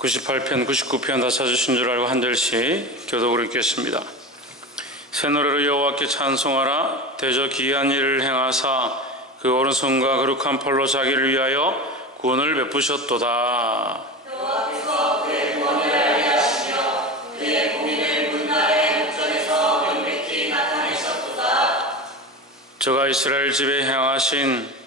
98편, 99편 다 찾으신 줄 알고 한 절씩 교독으로 읽겠습니다. 새 노래로 여호와께 찬송하라. 대저 기이한 일을 행하사 그 오른손과 거룩한 팔로 자기를 위하여 구원을 베푸셨도다. 여호와께서 그의 구원을 알게 하시며 그의 공의를 문나라의 목전에서 명백히 나타내셨도다. 저가 이스라엘 집에 행하신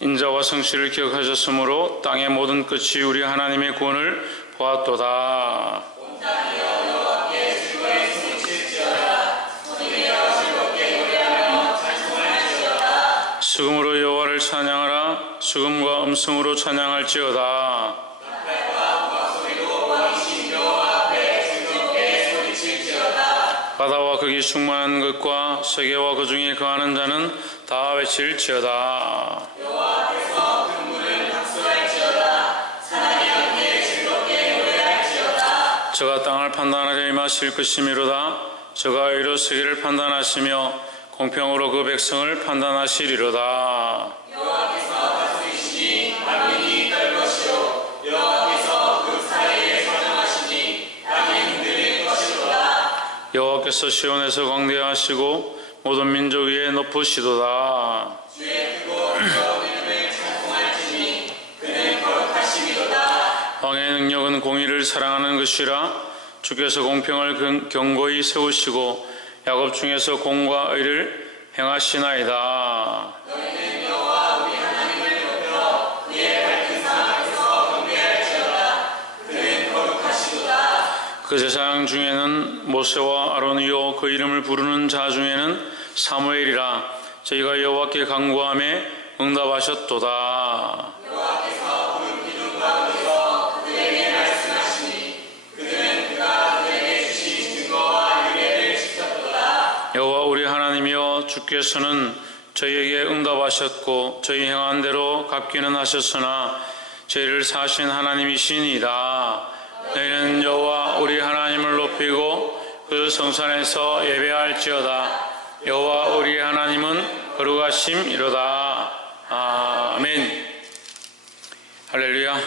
인자와 성실을 기억하셨으므로 땅의 모든 끝이 우리 하나님의 구원을 보았도다. 온 땅이여 여호와께 즐거이 소리칠지어다. 손이여 즐겁게 노래하며 찬송할지어다. 수금으로 여호와를 찬양하라. 수금과 음성으로 찬양할지어다. 나팔과 우박소리로 왕이신 여호와 앞에 즐겁게 소리칠지어다. 바다와 거기 충만한 것과 세계와 그 중에 거하는 자는 다 외칠지어다. 여호와 앞에서 금물을 박수할지어다. 사랑의 함께 즐겁게 노래할지어다. 저가 땅을 판단하려 임하실 것이미로다. 저가 의로 세계를 판단하시며 공평으로 그 백성을 판단하시리로다. 여호와께서 다스리시니 만민이 떨 것이요 여호와께서 그 사이에 사정하시니 땅이 흔들릴 것이로다. 여호와께서 시온에서 광대하시고 모든 민족 위에 높으시도다. 주의 크고 놀라운 이름을 찬송할지니 그는 거룩하심이로다. 왕의 능력은 공의를 사랑하는 것이라. 주께서 공평을 견고히 세우시고 야곱 중에서 공과 의를 행하시나이다. 너희는 여호와 우리 하나님을 높여 그의 밝은 상 앞에서 경배할지어다. 그는 거룩하시도다. 그 제사장 중에는 모세와 아론이요 그 이름을 부르는 자 중에는 사무엘이라. 저희가 여호와께 간구함에 응답하셨도다. 여호와께서 그 기둥 가운데서 그들에게 말씀하시니 그들은 그가 그들에게 주신 증거와 유례를 지켰도다. 여호와 우리 하나님이여 주께서는 저희에게 응답하셨고 저희 행한 대로 갚기는 하셨으나 저희를 사신 하나님이시니이다. 너희는 여호와 우리 하나님을 높이고 그 성산에서 예배할지어다. 여호와 우리 하나님은 거룩하심이로다. 아멘. 할렐루야.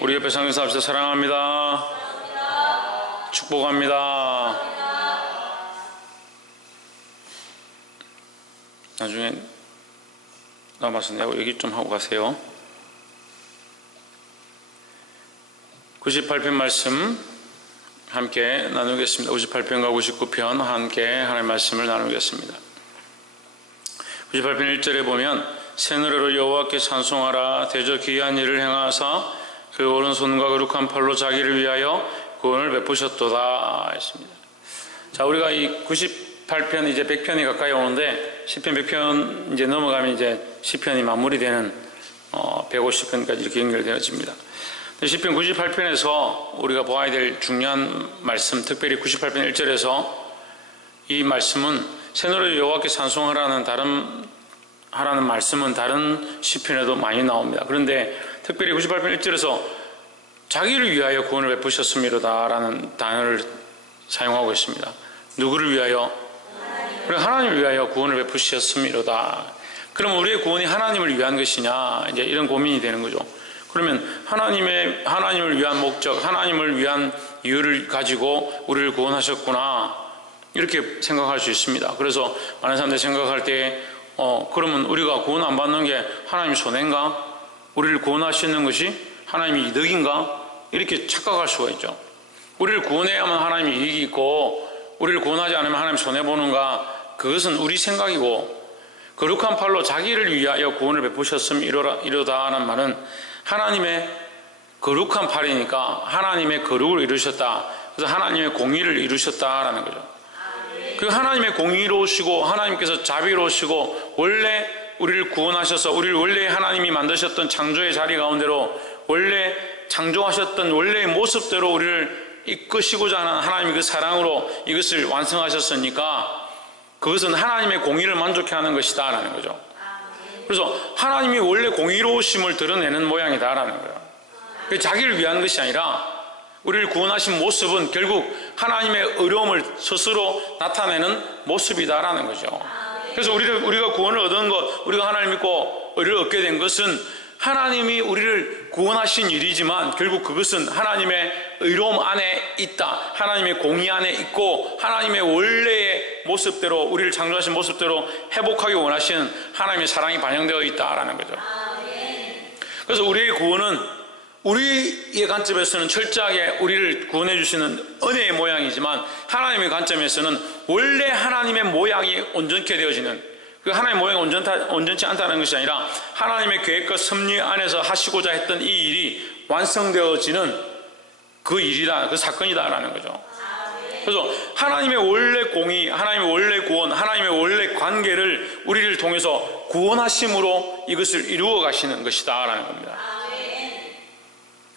우리 옆에 상에서 합시다. 사랑합니다. 축복합니다. 나중에 남아서 내가 얘기 좀 하고 가세요. 98편 말씀 함께 나누겠습니다. 98편과 99편 함께 하나님의 말씀을 나누겠습니다. 98편 1절에 보면 새 노래로 여호와께 찬송하라. 대저 기이한 일을 행하사 그 오른손과 거룩한 팔로 자기를 위하여 구원을 베푸셨도다 했습니다. 자, 우리가 이 98편 이제 100편이 가까이 오는데 10편 100편 이제 넘어가면 이제 10편이 마무리되는 150편까지 이렇게 연결되어집니다. 시편 98편에서 우리가 보아야 될 중요한 말씀, 특별히 98편 1절에서 이 말씀은 새 노래 여호와께 찬송하라는 하라는 말씀은 다른 시편에도 많이 나옵니다. 그런데 특별히 98편 1절에서 자기를 위하여 구원을 베푸셨음이로다 라는 단어를 사용하고 있습니다. 누구를 위하여? 하나님을 위하여 구원을 베푸셨음이로다. 그럼 우리의 구원이 하나님을 위한 것이냐, 이제 이런 고민이 되는 거죠. 그러면 하나님을 위한 목적, 하나님을 위한 이유를 가지고 우리를 구원하셨구나, 이렇게 생각할 수 있습니다. 그래서 많은 사람들이 생각할 때 그러면 우리가 구원 안 받는 게 하나님 손해인가? 우리를 구원하시는 것이 하나님의 이득인가? 이렇게 착각할 수가 있죠. 우리를 구원해야만 하나님의 이익이 있고 우리를 구원하지 않으면 하나님 손해보는가? 그것은 우리 생각이고, 거룩한 팔로 자기를 위하여 구원을 베푸셨음 이로다라는 말은 하나님의 거룩한 팔이니까 하나님의 거룩을 이루셨다. 그래서 하나님의 공의를 이루셨다라는 거죠. 그 하나님의 공의로우시고 하나님께서 자비로우시고 원래 우리를 구원하셔서 우리를 원래 하나님이 만드셨던 창조의 자리 가운데로 원래 창조하셨던 원래의 모습대로 우리를 이끄시고자 하는 하나님의 그 사랑으로 이것을 완성하셨으니까 그것은 하나님의 공의를 만족해 하는 것이다 라는 거죠. 그래서 하나님이 원래 공의로우심을 드러내는 모양이다라는 거예요. 자기를 위한 것이 아니라 우리를 구원하신 모습은 결국 하나님의 의로움을 스스로 나타내는 모습이다라는 거죠. 그래서 우리가 구원을 얻은 것, 우리가 하나님 믿고 의를 얻게 된 것은 하나님이 우리를 구원하신 일이지만 결국 그것은 하나님의 의로움 안에 있다. 하나님의 공의 안에 있고 하나님의 원래의 모습대로 우리를 창조하신 모습대로 회복하기 원하시는 하나님의 사랑이 반영되어 있다라는 거죠. 그래서 우리의 구원은 우리의 관점에서는 철저하게 우리를 구원해 주시는 은혜의 모양이지만 하나님의 관점에서는 원래 하나님의 모양이 온전케 되어지는, 그 하나님의 모양이 온전치 않다는 것이 아니라 하나님의 계획과 섭리 안에서 하시고자 했던 이 일이 완성되어지는 그 일이다, 그 사건이다라는 거죠. 그래서 하나님의 원래 공의, 하나님의 원래 구원, 하나님의 원래 관계를 우리를 통해서 구원하심으로 이것을 이루어 가시는 것이다라는 겁니다.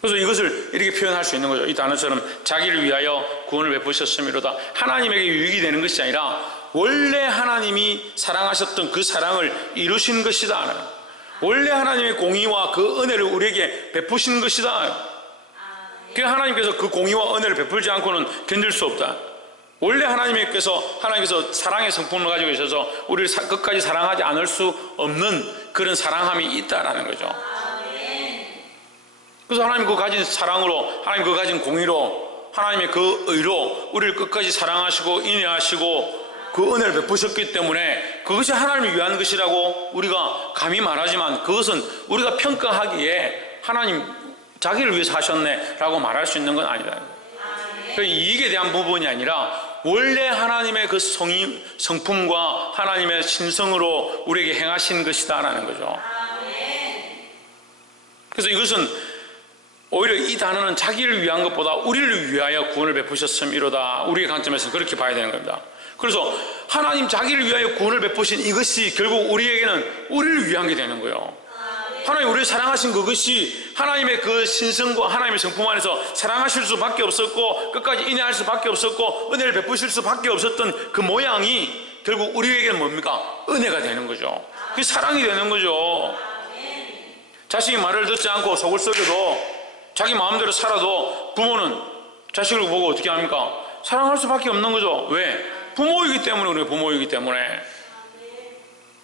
그래서 이것을 이렇게 표현할 수 있는 거죠. 이 단어처럼 자기를 위하여 구원을 베푸셨음이로다. 하나님에게 유익이 되는 것이 아니라 원래 하나님이 사랑하셨던 그 사랑을 이루신 것이다. 원래 하나님의 공의와 그 은혜를 우리에게 베푸신 것이다. 그 하나님께서 그 공의와 은혜를 베풀지 않고는 견딜 수 없다. 원래 하나님께서 사랑의 성품을 가지고 계셔서 우리를 끝까지 사랑하지 않을 수 없는 그런 사랑함이 있다라는 거죠. 그래서 하나님 그 가진 사랑으로, 하나님 그 가진 공의로, 하나님의 그 의로 우리를 끝까지 사랑하시고 인내하시고 그 은혜를 베푸셨기 때문에 그것이 하나님을 위한 것이라고 우리가 감히 말하지만 그것은 우리가 평가하기에 하나님 자기를 위해서 하셨네 라고 말할 수 있는 건 아니다. 그 이익에 대한 부분이 아니라 원래 하나님의 그 성품과 하나님의 신성으로 우리에게 행하신 것이다라는 거죠. 그래서 이것은 오히려 이 단어는 자기를 위한 것보다 우리를 위하여 구원을 베푸셨음이로다. 우리의 관점에서는 그렇게 봐야 되는 겁니다. 그래서 하나님 자기를 위하여 구원을 베푸신 이것이 결국 우리에게는 우리를 위한 게 되는 거예요. 하나님 우리를 사랑하신 그것이 하나님의 그 신성과 하나님의 성품 안에서 사랑하실 수밖에 없었고 끝까지 인내할 수밖에 없었고 은혜를 베푸실 수밖에 없었던 그 모양이 결국 우리에게는 뭡니까? 은혜가 되는 거죠. 그게 사랑이 되는 거죠. 자식이 말을 듣지 않고 속을 썩여도 자기 마음대로 살아도 부모는 자식을 보고 어떻게 합니까? 사랑할 수밖에 없는 거죠. 왜? 부모이기 때문에. 우리가 부모이기 때문에.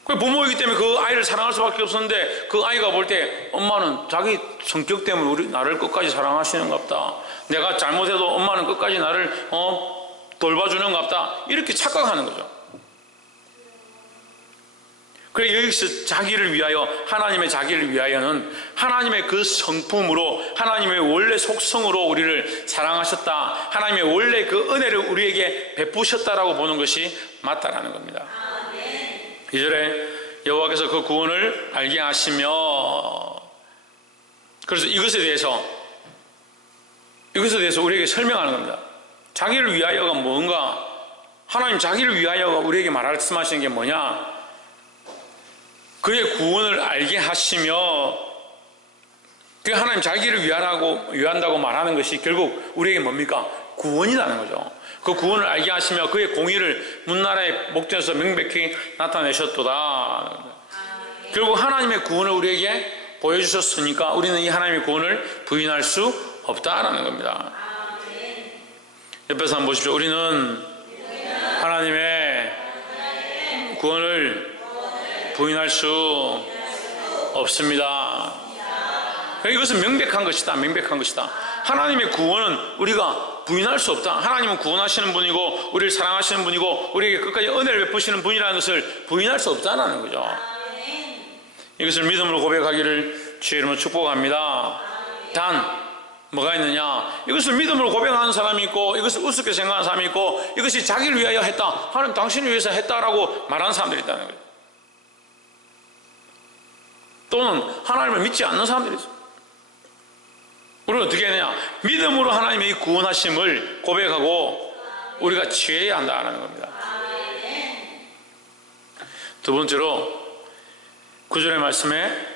부모이기 때문에 그 아이를 사랑할 수밖에 없었는데 그 아이가 볼 때 엄마는 자기 성격 때문에 나를 끝까지 사랑하시는가 보다. 내가 잘못해도 엄마는 끝까지 나를 돌봐주는가 보다. 이렇게 착각하는 거죠. 그래 여기서 자기를 위하여, 하나님의 자기를 위하여는 하나님의 그 성품으로, 하나님의 원래 속성으로 우리를 사랑하셨다, 하나님의 원래 그 은혜를 우리에게 베푸셨다라고 보는 것이 맞다라는 겁니다. 2절에 여호와께서 그 구원을 알게 하시며, 그래서 이것에 대해서 우리에게 설명하는 겁니다. 자기를 위하여가 뭔가, 하나님 자기를 위하여가 우리에게 말씀하시는 게 뭐냐, 그의 구원을 알게 하시며, 그 하나님 자기를 위한다고 말하는 것이 결국 우리에게 뭡니까? 구원이라는 거죠. 그 구원을 알게 하시며 그의 공의를 문나라의 목전에서 명백히 나타내셨도다. 결국 하나님의 구원을 우리에게 보여주셨으니까 우리는 이 하나님의 구원을 부인할 수 없다라는 겁니다. 옆에서 한번 보십시오. 우리는 하나님의 구원을 부인할 수 없습니다. 이것은 명백한 것이다. 명백한 것이다. 하나님의 구원은 우리가 부인할 수 없다. 하나님은 구원하시는 분이고 우리를 사랑하시는 분이고 우리에게 끝까지 은혜를 베푸시는 분이라는 것을 부인할 수 없다는 거죠. 이것을 믿음으로 고백하기를 주의 이름으로 축복합니다. 단 뭐가 있느냐, 이것을 믿음으로 고백하는 사람이 있고 이것을 우습게 생각하는 사람이 있고 이것이 자기를 위하여 했다, 하나님 당신을 위해서 했다라고 말하는 사람들이 있다는 거예요. 또는 하나님을 믿지 않는 사람들이 있어요. 우리는 어떻게 해야 되냐, 믿음으로 하나님의 이 구원하심을 고백하고 우리가 취해야 한다는 겁니다. 두 번째로 9절의 말씀에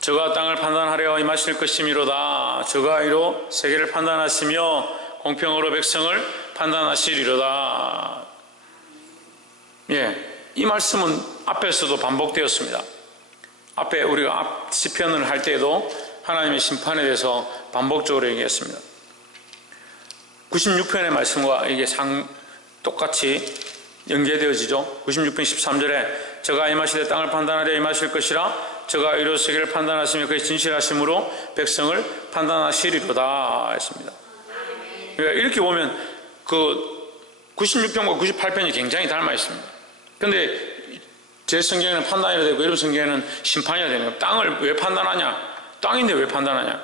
저가 땅을 판단하려 임하실 것이미로다. 저가 이로 세계를 판단하시며 공평으로 백성을 판단하시리로다. 이 말씀은 앞에서도 반복되었습니다. 앞에 우리가 시편을 할 때에도 하나님의 심판에 대해서 반복적으로 얘기했습니다. 96편의 말씀과 이게 똑같이 연계되어지죠. 96편 13절에 저가 임하시되 땅을 판단하려 임하실 것이라 저가 의로 세계를 판단하시며 그의 진실하심으로 백성을 판단하시리로다 했습니다. 그러니까 이렇게 보면 그 96편과 98편이 굉장히 닮아 있습니다. 근데 제 성경에는 판단이라 되고 여러분 성경에는 심판이라 되는 거예요. 땅을 왜 판단하냐? 땅인데 왜 판단하냐?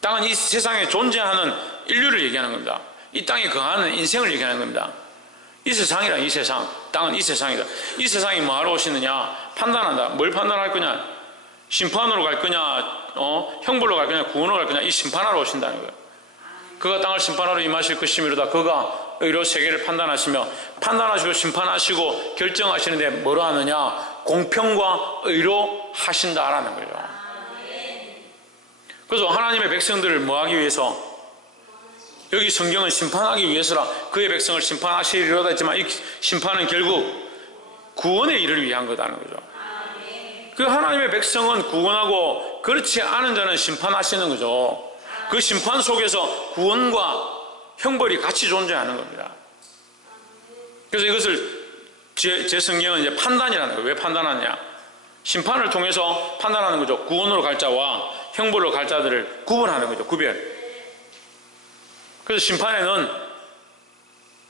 땅은 이 세상에 존재하는 인류를 얘기하는 겁니다. 이 땅에 거하는 인생을 얘기하는 겁니다. 이 세상이라, 이 세상. 땅은 이 세상이다. 이 세상이 뭐하러 오시느냐? 판단한다. 뭘 판단할 거냐? 심판으로 갈 거냐? 형벌로 갈 거냐? 구원으로 갈 거냐? 이 심판하러 오신다는 거예요. 그가 땅을 심판하러 임하실 것이미로다. 그가 의로 세계를 판단하시며, 판단하시고 심판하시고 결정하시는데 뭐로 하느냐? 공평과 의로 하신다라는 거죠. 그래서 하나님의 백성들을 뭐 하기 위해서? 여기 성경은 심판하기 위해서라. 그의 백성을 심판하시리로다 했지만 이 심판은 결국 구원의 일을 위한 거다는 거죠. 그 하나님의 백성은 구원하고 그렇지 않은 자는 심판하시는 거죠. 그 심판 속에서 구원과 형벌이 같이 존재하는 겁니다. 그래서 이것을 제 성경은 이제 판단이라는 거예요. 왜 판단하냐? 심판을 통해서 판단하는 거죠. 구원으로 갈 자와 형벌로 갈 자들을 구분하는 거죠. 구별. 그래서 심판에는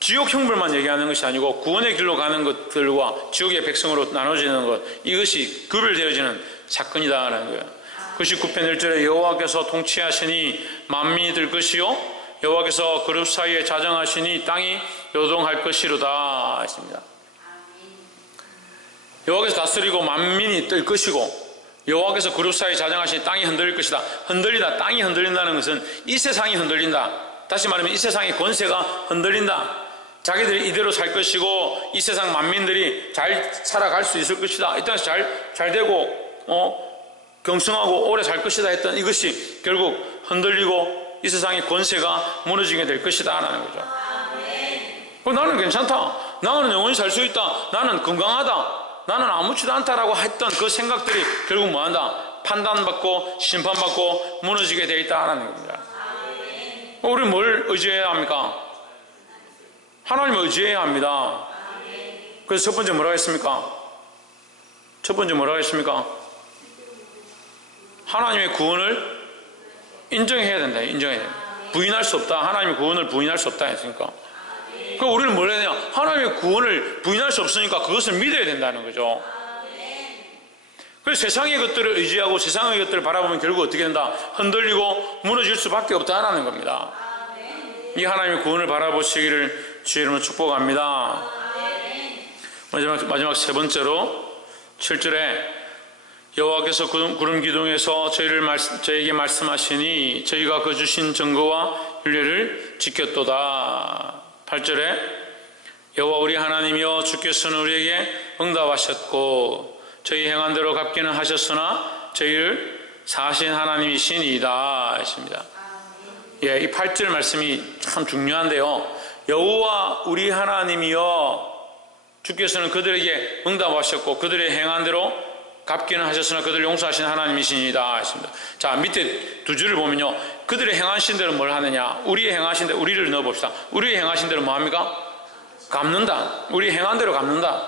지옥 형벌만 얘기하는 것이 아니고 구원의 길로 가는 것들과 지옥의 백성으로 나눠지는 것, 이것이 구별되어지는 사건이다라는 거예요. 99편 1절에 여호와께서 통치하시니 만민이 들 것이요 여호와께서 그룹 사이에 자정하시니 땅이 요동할 것이로다 했습니다. 여호와께서 다스리고 만민이 뜰 것이고 여호와께서 그룹 사이에 자정하시니 땅이 흔들릴 것이다. 흔들리다, 땅이 흔들린다는 것은 이 세상이 흔들린다. 다시 말하면 이 세상의 권세가 흔들린다. 자기들이 이대로 살 것이고 이 세상 만민들이 잘 살아갈 수 있을 것이다. 이 땅에서 잘 되고 경성하고 오래 살 것이다 했던 이것이 결국 흔들리고 이 세상의 권세가 무너지게 될 것이다 라는 거죠. 나는 괜찮다. 나는 영원히 살 수 있다. 나는 건강하다. 나는 아무렇지도 않다라고 했던 그 생각들이 결국 뭐한다? 판단받고 심판받고 무너지게 되어 있다라는 겁니다. 우리는 뭘 의지해야 합니까? 하나님을 의지해야 합니다. 그래서 첫 번째 뭐라고 했습니까? 첫 번째 뭐라고 했습니까? 하나님의 구원을 인정해야 된다. 인정해야 된다. 부인할 수 없다. 하나님의 구원을 부인할 수 없다 했으니까. 그럼 우리는 뭘 해야 되냐? 하나님의 구원을 부인할 수 없으니까 그것을 믿어야 된다는 거죠. 그래서 세상의 것들을 의지하고 세상의 것들을 바라보면 결국 어떻게 된다? 흔들리고 무너질 수밖에 없다라는 겁니다. 이 하나님의 구원을 바라보시기를 주의 이름으로 축복합니다. 마지막 세 번째로 7절에 여호와께서 구름 기둥에서 저에게 말씀하시니 저희가 그 주신 증거와 율례를 지켰도다. 8절에 여호와 우리 하나님이여 주께서는 우리에게 응답하셨고 저희 행한 대로 갚기는 하셨으나 저희를 사하신 하나님이시니이다 했습니다. 예, 이 8절 말씀이 참 중요한데요. 여호와 우리 하나님이여 주께서는 그들에게 응답하셨고 그들의 행한 대로 갚기는 하셨으나 그들을 용서하신 하나님이시니이다 했습니다. 자, 밑에 두 줄을 보면요, 그들의 행하신 대로 뭘 하느냐? 우리의 행하신 대로, 우리를 넣어봅시다. 우리의 행하신 대로 뭐 합니까? 갚는다. 우리 행한 대로 갚는다.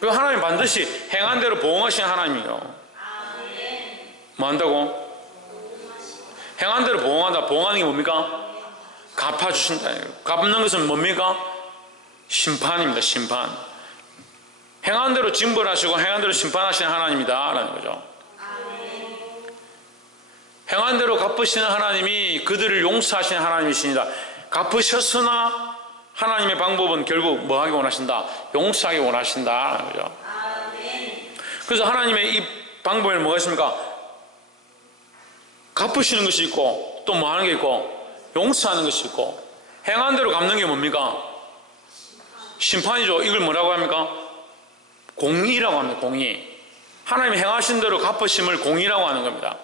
그 하나님 반드시 행한 대로 보응하신 하나님이에요. 뭐 한다고? 행한 대로 보응한다. 보응하는 게 뭡니까? 갚아주신다. 갚는 것은 뭡니까? 심판입니다. 심판. 행한 대로 징벌하시고 행한 대로 심판하시는 하나님이다 라는 거죠. 행한 대로 갚으시는 하나님이 그들을 용서하시는 하나님이시니다. 갚으셨으나 하나님의 방법은 결국 뭐 하기 원하신다? 용서하기 원하신다 라는 거죠. 그래서 하나님의 이 방법에는 뭐가 있습니까? 갚으시는 것이 있고 또 뭐 하는 게 있고 용서하는 것이 있고, 행한 대로 갚는 게 뭡니까? 심판이죠. 이걸 뭐라고 합니까? 공의라고 합니다. 공의. 하나님이 행하신 대로 갚으심을 공의라고 하는 겁니다.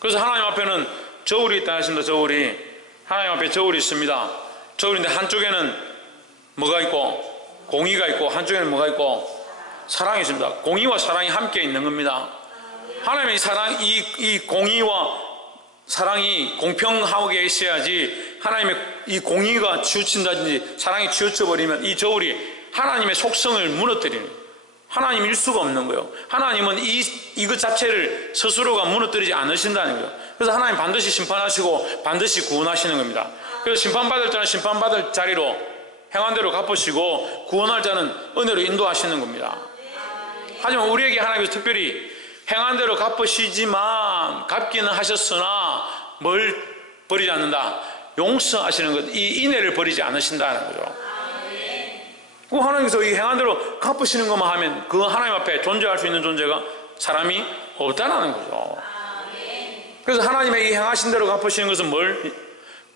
그래서 하나님 앞에는 저울이 있다 하십니다. 저울이. 하나님 앞에 저울이 있습니다. 저울인데 한쪽에는 뭐가 있고 공의가 있고 한쪽에는 뭐가 있고 사랑이 있습니다. 공의와 사랑이 함께 있는 겁니다. 하나님의 사랑, 이 공의와 사랑이 공평하게 있어야지, 하나님의 이 공의가 치우친다든지 사랑이 치우쳐버리면 이 저울이 하나님의 속성을 무너뜨리는, 하나님일 수가 없는 거예요. 하나님은 이것 자체를 스스로가 무너뜨리지 않으신다는 거예요. 그래서 하나님 반드시 심판하시고 반드시 구원하시는 겁니다. 그래서 심판받을 자는 심판받을 자리로 행한 대로 갚으시고 구원할 자는 은혜로 인도하시는 겁니다. 하지만 우리에게 하나님께서 특별히 행한 대로 갚으시지만 갚기는 하셨으나 뭘 버리지 않는다? 용서하시는 것, 이 인애를 버리지 않으신다는 거죠. 그 하나님께서 이 행한 대로 갚으시는 것만 하면 그 하나님 앞에 존재할 수 있는 존재가 사람이 없다는 거죠. 그래서 하나님의 이 행하신 대로 갚으시는 것은 뭘?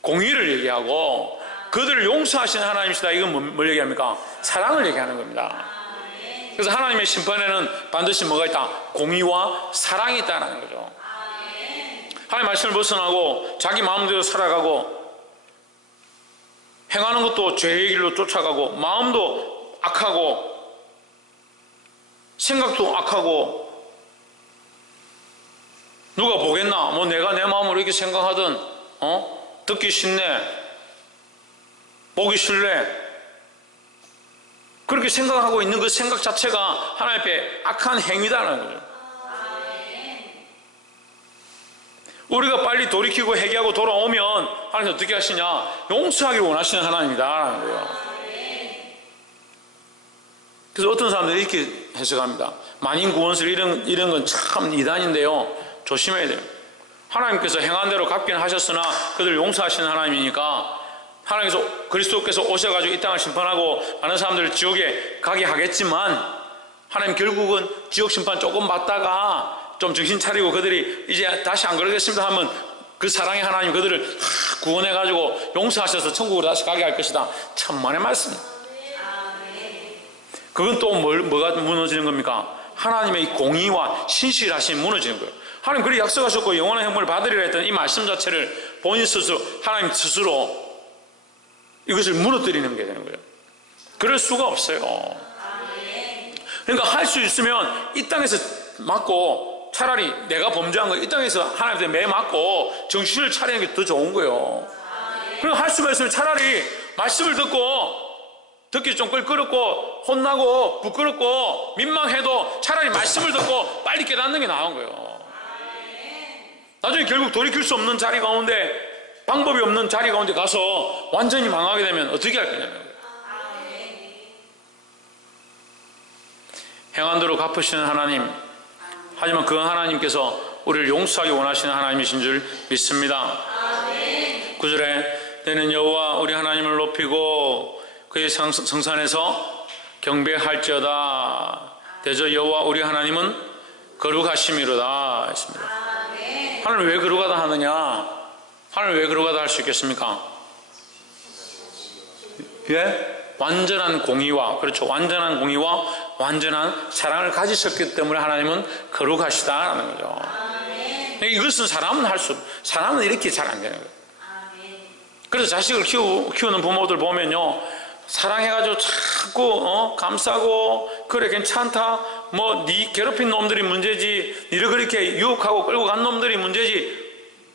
공의를 얘기하고 그들을 용서하시는 하나님이시다. 이건 뭘 얘기합니까? 사랑을 얘기하는 겁니다. 그래서 하나님의 심판에는 반드시 뭐가 있다? 공의와 사랑이 있다는 거죠. 하나님 말씀을 벗어나고 자기 마음대로 살아가고 행하는 것도 죄의 길로 쫓아가고 마음도 악하고 생각도 악하고 누가 보겠나? 뭐 내가 내 마음으로 이렇게 생각하든 듣기 싫네, 보기 싫네, 그렇게 생각하고 있는 그 생각 자체가 하나님 앞에 악한 행위다라는 거죠. 우리가 빨리 돌이키고 회개하고 돌아오면 하나님 어떻게 하시냐? 용서하기를 원하시는 하나님이다라는 거예요. 그래서 어떤 사람들이 이렇게 해석합니다. 만인구원설 이런 건 참 이단인데요, 조심해야 돼요. 하나님께서 행한 대로 갚기는 하셨으나 그들을 용서하시는 하나님이니까 하나님께서 그리스도께서 오셔가지고 이 땅을 심판하고 많은 사람들을 지옥에 가게 하겠지만 하나님 결국은 지옥 심판 조금 받다가 좀 정신 차리고 그들이 이제 다시 안 그러겠습니다 하면 그 사랑의 하나님 그들을 구원해가지고 용서하셔서 천국으로 다시 가게 할 것이다. 천만의 말씀. 그건 또 뭐가 무너지는 겁니까? 하나님의 이 공의와 신실하심이 무너지는 거예요. 하나님 그리 약속하셨고 영원한 형벌을 받으리라 했던 이 말씀 자체를 본인 스스로, 하나님 스스로 이것을 무너뜨리는 게 되는 거예요. 그럴 수가 없어요. 그러니까 할 수 있으면 이 땅에서 맞고 차라리 내가 범죄한 거 이 땅에서 하나님한테 매 맞고 정신을 차리는 게 더 좋은 거예요. 그리고 할 수가 있으면 차라리 말씀을 듣기 좀 껄끄럽고 혼나고 부끄럽고 민망해도 차라리 말씀을 듣고 빨리 깨닫는 게 나은 거예요. 나중에 결국 돌이킬 수 없는 자리 가운데 방법이 없는 자리 가운데 가서 완전히 망하게 되면 어떻게 할 거냐는 거예요. 행한 대로 갚으시는 하나님, 하지만 그 하나님께서 우리를 용서하기 원하시는 하나님이신 줄 믿습니다. 9절에 너는 여호와 우리 하나님을 높이고 그의 성산에서 경배할지어다. 대저 여호와 우리 하나님은 거룩하심이로다 했습니다. 하나님 왜 거룩하다 하느냐? 하나님 왜 거룩하다 할 수 있겠습니까? 예? 완전한 공의와, 그렇죠, 완전한 공의와 완전한 사랑을 가지셨기 때문에 하나님은 거룩하시다라는 거죠. 이것은 사람은 이렇게 잘 안 되는 거예요. 그래서 자식을 키우는 부모들 보면요, 사랑해가지고 자꾸 감싸고 그래 괜찮다, 뭐 네 괴롭힌 놈들이 문제지, 니를 그렇게 유혹하고 끌고 간 놈들이 문제지,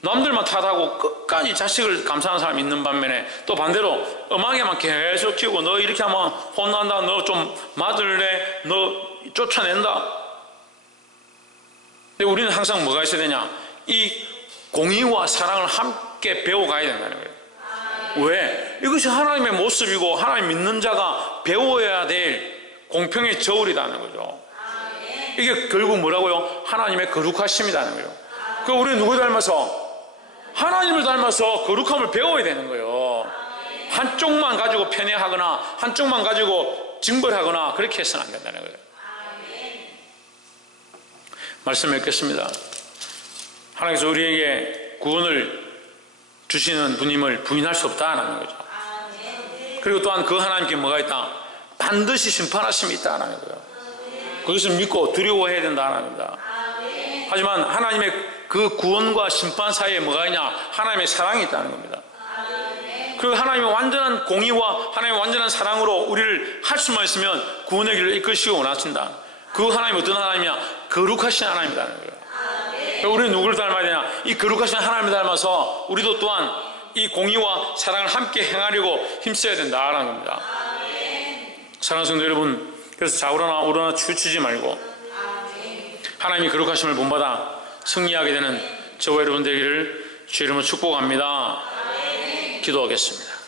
남들만 탓하고 끝까지 자식을 감싸는 사람이 있는 반면에 또 반대로 엄하게만 계속 키우고 너 이렇게 하면 혼난다, 너 좀 맞을래, 너 쫓아낸다. 근데 우리는 항상 뭐가 있어야 되냐? 이 공의와 사랑을 함께 배워가야 된다는 거예요. 왜? 이것이 하나님의 모습이고 하나님 믿는 자가 배워야 될 공평의 저울이라는 거죠. 이게 결국 뭐라고요? 하나님의 거룩하심이라는 거예요. 그 우리는 누구 닮아서? 하나님을 닮아서 거룩함을 배워야 되는 거예요. 한쪽만 가지고 편애하거나 한쪽만 가지고 징벌하거나 그렇게 해서는 안 된다는 거예요. 말씀 읽겠습니다. 하나님께서 우리에게 구원을 주시는 분임을 부인할 수 없다는 거죠. 그리고 또한 그 하나님께 뭐가 있다? 반드시 심판하심이 있다는 거예요. 그것을 믿고 두려워해야 된다는 겁니다. 하지만 하나님의 그 구원과 심판 사이에 뭐가 있냐? 하나님의 사랑이 있다는 겁니다. 그 하나님의 완전한 공의와 하나님의 완전한 사랑으로 우리를 할 수만 있으면 구원의 길을 이끄시고 원하신다. 그 하나님이 어떤 하나님이냐? 거룩하신 하나님이라는 거예요. 우리는 누구를 닮아야 되냐? 이 거룩하신 하나님을 닮아서 우리도 또한 이 공의와 사랑을 함께 행하려고 힘써야 된다라는 겁니다. 사랑하는 성도 여러분, 그래서 좌우로나 우로나 치우치지 말고 하나님이 거룩하심을 본받아 승리하게 되는 저와 여러분 되기를 주 이름으로 축복합니다. 기도하겠습니다.